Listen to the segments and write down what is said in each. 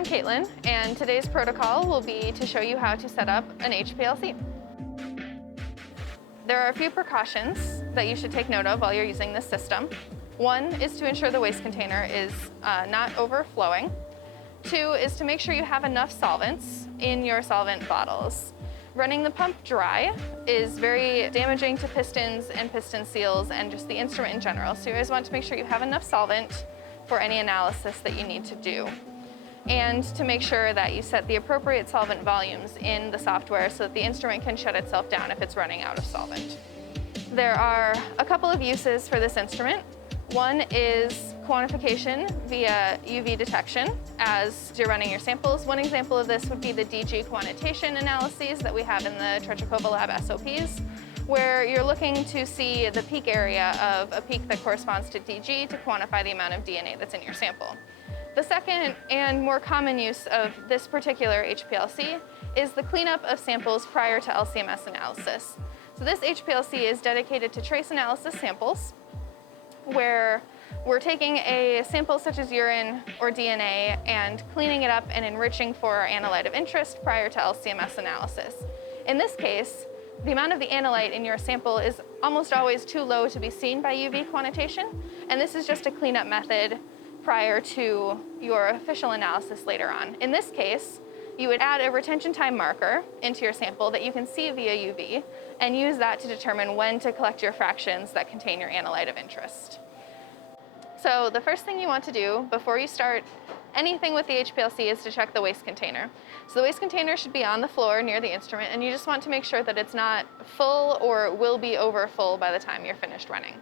I'm Caitlin, and today's protocol will be to show you how to set up an HPLC. There are a few precautions that you should take note of while you're using this system. One is to ensure the waste container is not overflowing. Two is to make sure you have enough solvents in your solvent bottles. Running the pump dry is very damaging to pistons and piston seals and just the instrument in general. So you always want to make sure you have enough solvent for any analysis that you need to do. And to make sure that you set the appropriate solvent volumes in the software so that the instrument can shut itself down if it's running out of solvent. There are a couple of uses for this instrument. One is quantification via UV detection as you're running your samples. One example of this would be the DG quantitation analyses that we have in the Tretyakova lab SOPs, where you're looking to see the peak area of a peak that corresponds to DG to quantify the amount of DNA that's in your sample. The second and more common use of this particular HPLC is the cleanup of samples prior to LC-MS analysis. So this HPLC is dedicated to trace analysis samples, where we're taking a sample such as urine or DNA and cleaning it up and enriching for our analyte of interest prior to LC-MS analysis. In this case, the amount of the analyte in your sample is almost always too low to be seen by UV quantitation, and this is just a cleanup method prior to your official analysis later on. In this case, you would add a retention time marker into your sample that you can see via UV and use that to determine when to collect your fractions that contain your analyte of interest. So the first thing you want to do before you start anything with the HPLC is to check the waste container. So the waste container should be on the floor near the instrument, and you just want to make sure that it's not full or will be over full by the time you're finished running.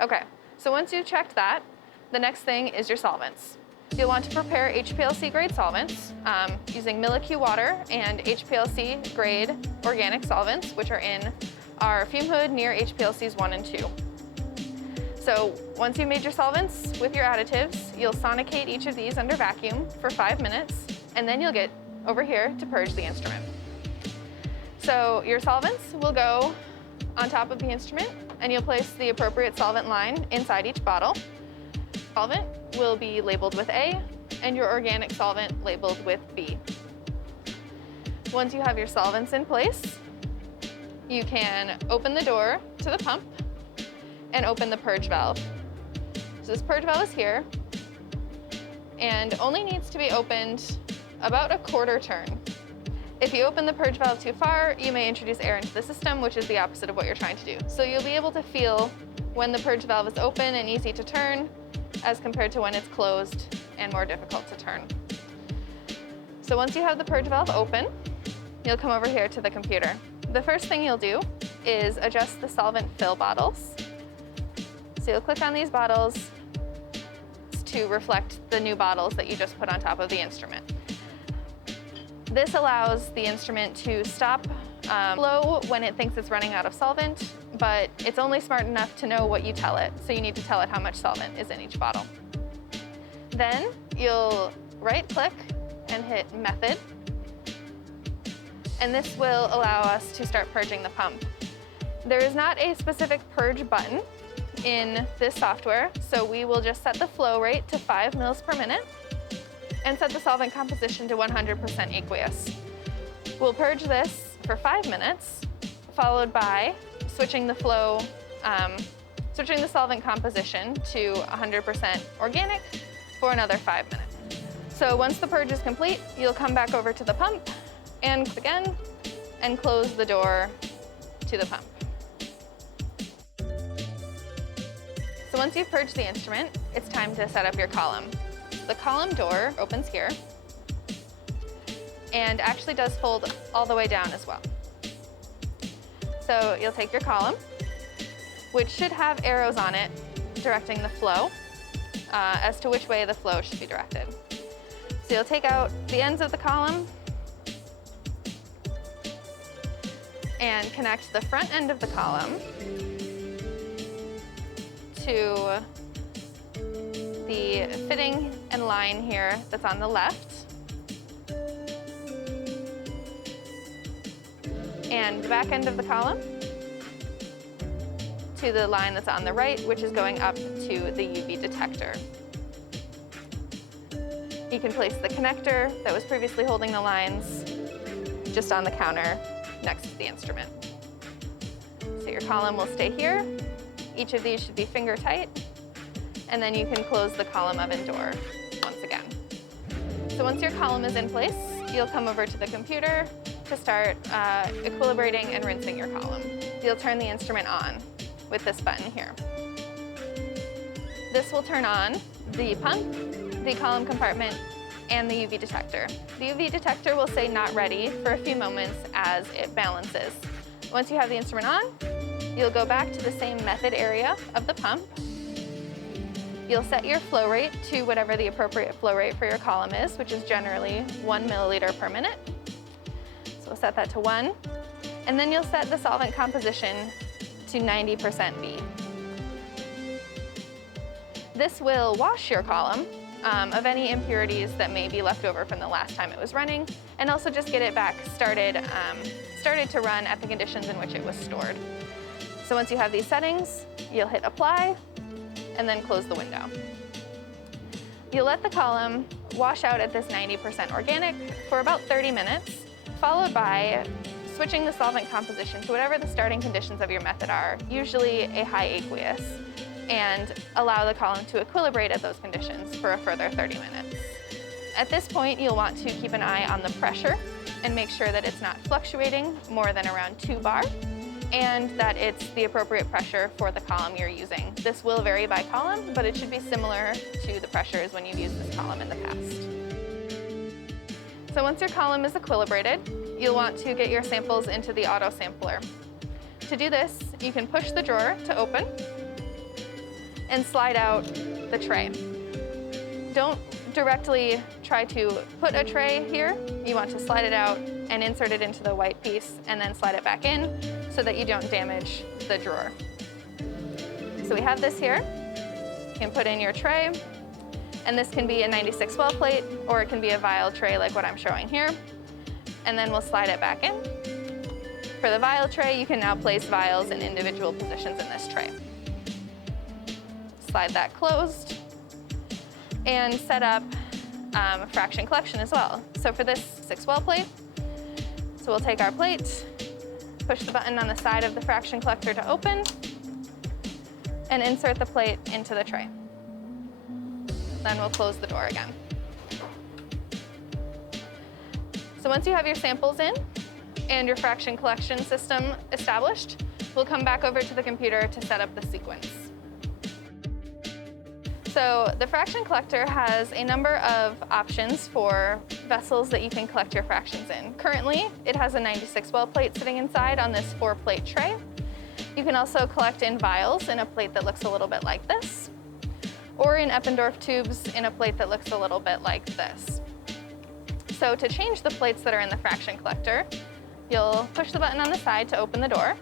Okay, so once you've checked that, the next thing is your solvents. You'll want to prepare HPLC grade solvents using Millicue water and HPLC grade organic solvents, which are in our fume hood near HPLCs 1 and 2. So once you've made your solvents with your additives, you'll sonicate each of these under vacuum for 5 minutes, and then you'll get over here to purge the instrument. So your solvents will go on top of the instrument, and you'll place the appropriate solvent line inside each bottle. Solvent will be labeled with A, and your organic solvent labeled with B. Once you have your solvents in place, you can open the door to the pump and open the purge valve. So this purge valve is here and only needs to be opened about a quarter turn. If you open the purge valve too far, you may introduce air into the system, which is the opposite of what you're trying to do. So you'll be able to feel when the purge valve is open and easy to turn as compared to when it's closed and more difficult to turn. So once you have the purge valve open, you'll come over here to the computer. The first thing you'll do is adjust the solvent fill bottles. So you'll click on these bottles to reflect the new bottles that you just put on top of the instrument. This allows the instrument to stop flow when it thinks it's running out of solvent, but it's only smart enough to know what you tell it, so you need to tell it how much solvent is in each bottle. Then you'll right-click and hit Method, and this will allow us to start purging the pump. There is not a specific purge button in this software, so we will just set the flow rate to 5 mils per minute and set the solvent composition to 100% aqueous. We'll purge this for 5 minutes, followed by switching the flow, switching the solvent composition to 100% organic for another 5 minutes. So once the purge is complete, you'll come back over to the pump and click again and close the door to the pump. So once you've purged the instrument, it's time to set up your column. The column door opens here and actually does fold all the way down as well. So you'll take your column, which should have arrows on it directing the flow as to which way the flow should be directed. So you'll take out the ends of the column and connect the front end of the column to the fitting and line here that's on the left, and the back end of the column to the line that's on the right, which is going up to the UV detector. You can place the connector that was previously holding the lines just on the counter next to the instrument. So your column will stay here. Each of these should be finger tight, and then you can close the column oven door once again. So once your column is in place, you'll come over to the computer to start equilibrating and rinsing your column. You'll turn the instrument on with this button here. This will turn on the pump, the column compartment, and the UV detector. The UV detector will say not ready for a few moments as it balances. Once you have the instrument on, you'll go back to the same method area of the pump. You'll set your flow rate to whatever the appropriate flow rate for your column is, which is generally 1 milliliter per minute. So we'll set that to 1. And then you'll set the solvent composition to 90% B. This will wash your column of any impurities that may be left over from the last time it was running, and also just get it back started to run at the conditions in which it was stored. So once you have these settings, you'll hit apply and then close the window. You'll let the column wash out at this 90% organic for about 30 minutes, followed by switching the solvent composition to whatever the starting conditions of your method are, usually a high aqueous, and allow the column to equilibrate at those conditions for a further 30 minutes. At this point, you'll want to keep an eye on the pressure and make sure that it's not fluctuating more than around 2 bar, and that it's the appropriate pressure for the column you're using. This will vary by column, but it should be similar to the pressures when you've used this column in the past. So once your column is equilibrated, you'll want to get your samples into the auto sampler. To do this, you can push the drawer to open and slide out the tray. Don't directly try to put a tray here. You want to slide it out and insert it into the white piece and then slide it back in so that you don't damage the drawer. So we have this here. You can put in your tray, and this can be a 96 well plate, or it can be a vial tray like what I'm showing here. And then we'll slide it back in. For the vial tray, you can now place vials in individual positions in this tray. Slide that closed and set up fraction collection as well. So for this 6 well plate, so we'll take our plate, push the button on the side of the fraction collector to open, and insert the plate into the tray. Then we'll close the door again. So once you have your samples in and your fraction collection system established, we'll come back over to the computer to set up the sequence. So the fraction collector has a number of options for vessels that you can collect your fractions in. Currently, it has a 96 well plate sitting inside on this 4-plate tray. You can also collect in vials in a plate that looks a little bit like this, or in Eppendorf tubes in a plate that looks a little bit like this. So to change the plates that are in the fraction collector, you'll push the button on the side to open the door,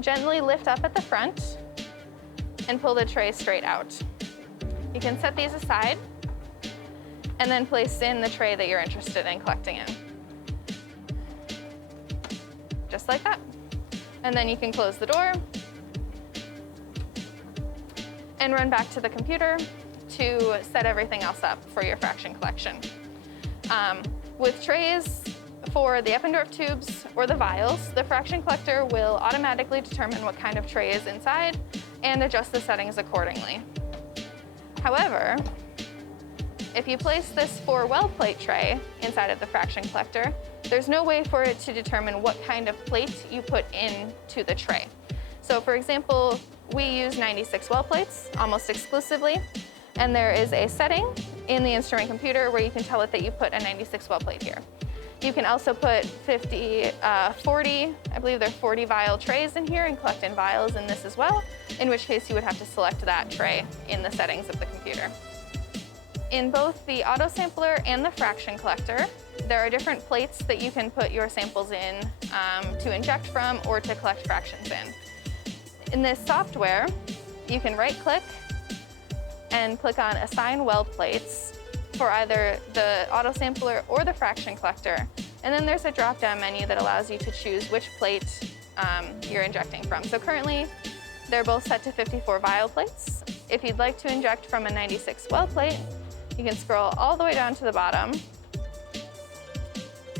gently lift up at the front, and pull the tray straight out. You can set these aside and then place in the tray that you're interested in collecting in. Just like that. And then you can close the door and run back to the computer to set everything else up for your fraction collection. With trays for the Eppendorf tubes or the vials, the fraction collector will automatically determine what kind of tray is inside and adjust the settings accordingly. However, if you place this 4-well plate tray inside of the fraction collector, there's no way for it to determine what kind of plate you put into the tray. So for example, we use 96 well plates almost exclusively, and there is a setting in the instrument computer where you can tell it that you put a 96 well plate here. You can also put 40, I believe there are 40 vial trays in here, and collect in vials in this as well, in which case you would have to select that tray in the settings of the computer. In both the auto sampler and the fraction collector, there are different plates that you can put your samples in to inject from or to collect fractions in. In this software, you can right-click and click on Assign Well Plates for either the auto sampler or the fraction collector. And then there's a drop-down menu that allows you to choose which plate you're injecting from. So currently, they're both set to 54 vial plates. If you'd like to inject from a 96 well plate, You can scroll all the way down to the bottom,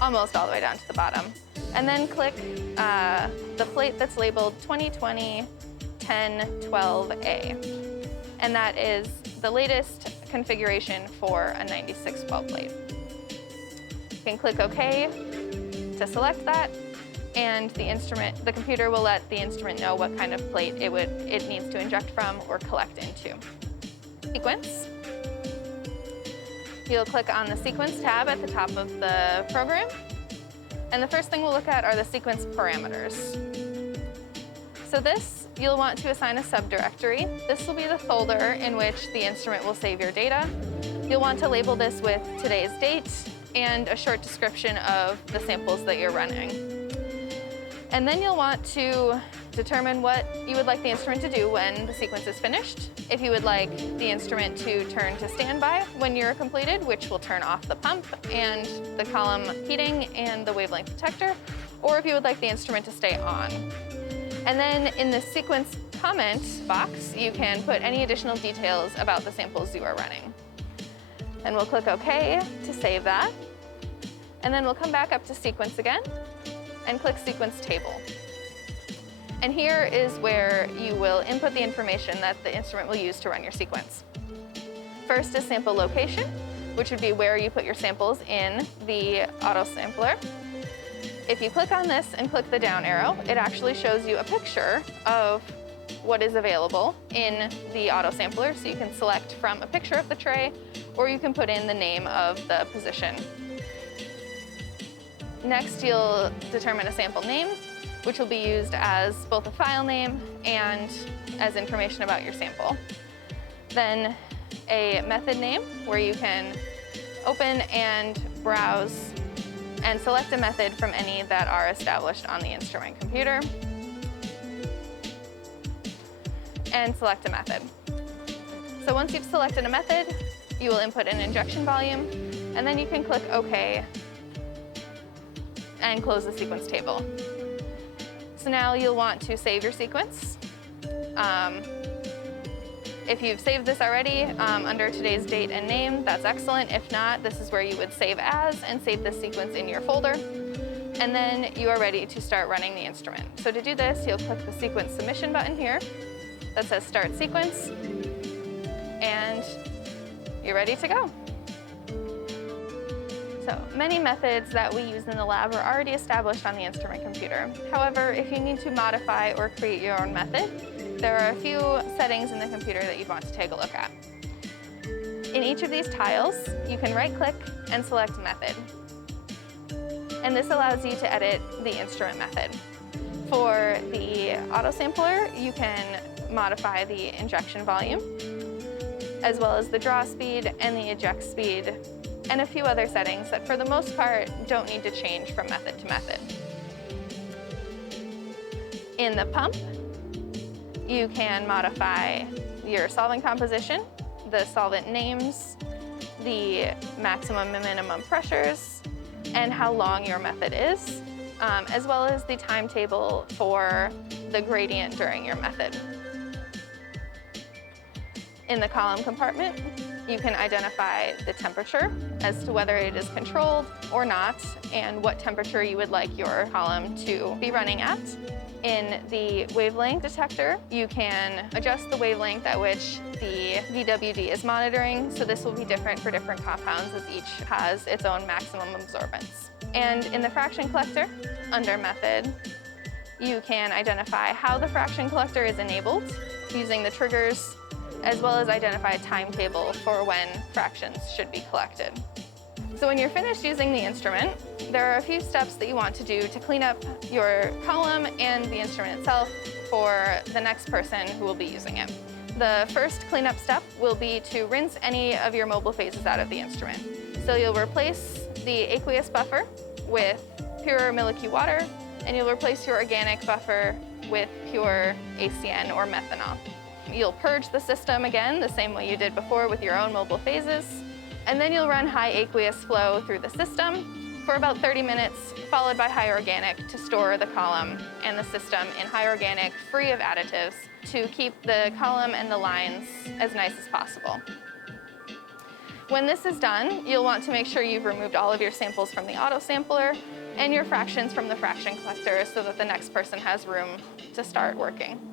almost all the way down to the bottom, and then click the plate that's labeled 2020-1012A. And that is the latest configuration for a 9612 plate. You can click OK to select that, and the computer will let the instrument know what kind of plate it needs to inject from or collect into. Sequence. You'll click on the Sequence tab at the top of the program, and the first thing we'll look at are the sequence parameters. So this, you'll want to assign a subdirectory. This will be the folder in which the instrument will save your data. You'll want to label this with today's date and a short description of the samples that you're running. And then you'll want to determine what you would like the instrument to do when the sequence is finished. If you would like the instrument to turn to standby when you're completed, which will turn off the pump and the column heating and the wavelength detector, or if you would like the instrument to stay on. And then in the sequence comment box, you can put any additional details about the samples you are running. And we'll click OK to save that. And then we'll come back up to sequence again and click sequence table. And here is where you will input the information that the instrument will use to run your sequence. First is sample location, which would be where you put your samples in the auto sampler. If you click on this and click the down arrow, it actually shows you a picture of what is available in the auto sampler. So you can select from a picture of the tray, or you can put in the name of the position. Next, you'll determine a sample name, which will be used as both a file name and as information about your sample. Then a method name, where you can open and browse and select a method from any that are established on the instrument computer, and select a method. So once you've selected a method, you will input an injection volume, and then you can click OK and close the sequence table. So now you'll want to save your sequence. If you've saved this already under today's date and name, that's excellent. If not, this is where you would save as and save this sequence in your folder. And then you are ready to start running the instrument. So to do this, you'll click the sequence submission button here that says Start Sequence, and you're ready to go. So many methods that we use in the lab are already established on the instrument computer. However, if you need to modify or create your own method, there are a few settings in the computer that you'd want to take a look at. In each of these tiles, you can right-click and select Method. And this allows you to edit the instrument method. For the auto sampler, you can modify the injection volume, as well as the draw speed and the eject speed, and a few other settings that for the most part don't need to change from method to method. In the pump, you can modify your solvent composition, the solvent names, the maximum and minimum pressures, and how long your method is, as well as the timetable for the gradient during your method. In the column compartment, you can identify the temperature as to whether it is controlled or not, and what temperature you would like your column to be running at. In the wavelength detector, you can adjust the wavelength at which the VWD is monitoring, so this will be different for different compounds as each has its own maximum absorbance. And in the fraction collector, under Method, you can identify how the fraction collector is enabled using the triggers, as well as identify a timetable for when fractions should be collected. So when you're finished using the instrument, there are a few steps that you want to do to clean up your column and the instrument itself for the next person who will be using it. The first cleanup step will be to rinse any of your mobile phases out of the instrument. So you'll replace the aqueous buffer with pure Millicue water, and you'll replace your organic buffer with pure ACN or methanol. You'll purge the system again, the same way you did before with your own mobile phases, and then you'll run high aqueous flow through the system for about 30 minutes, followed by high organic to store the column and the system in high organic, free of additives, to keep the column and the lines as nice as possible. When this is done, you'll want to make sure you've removed all of your samples from the auto sampler and your fractions from the fraction collector so that the next person has room to start working.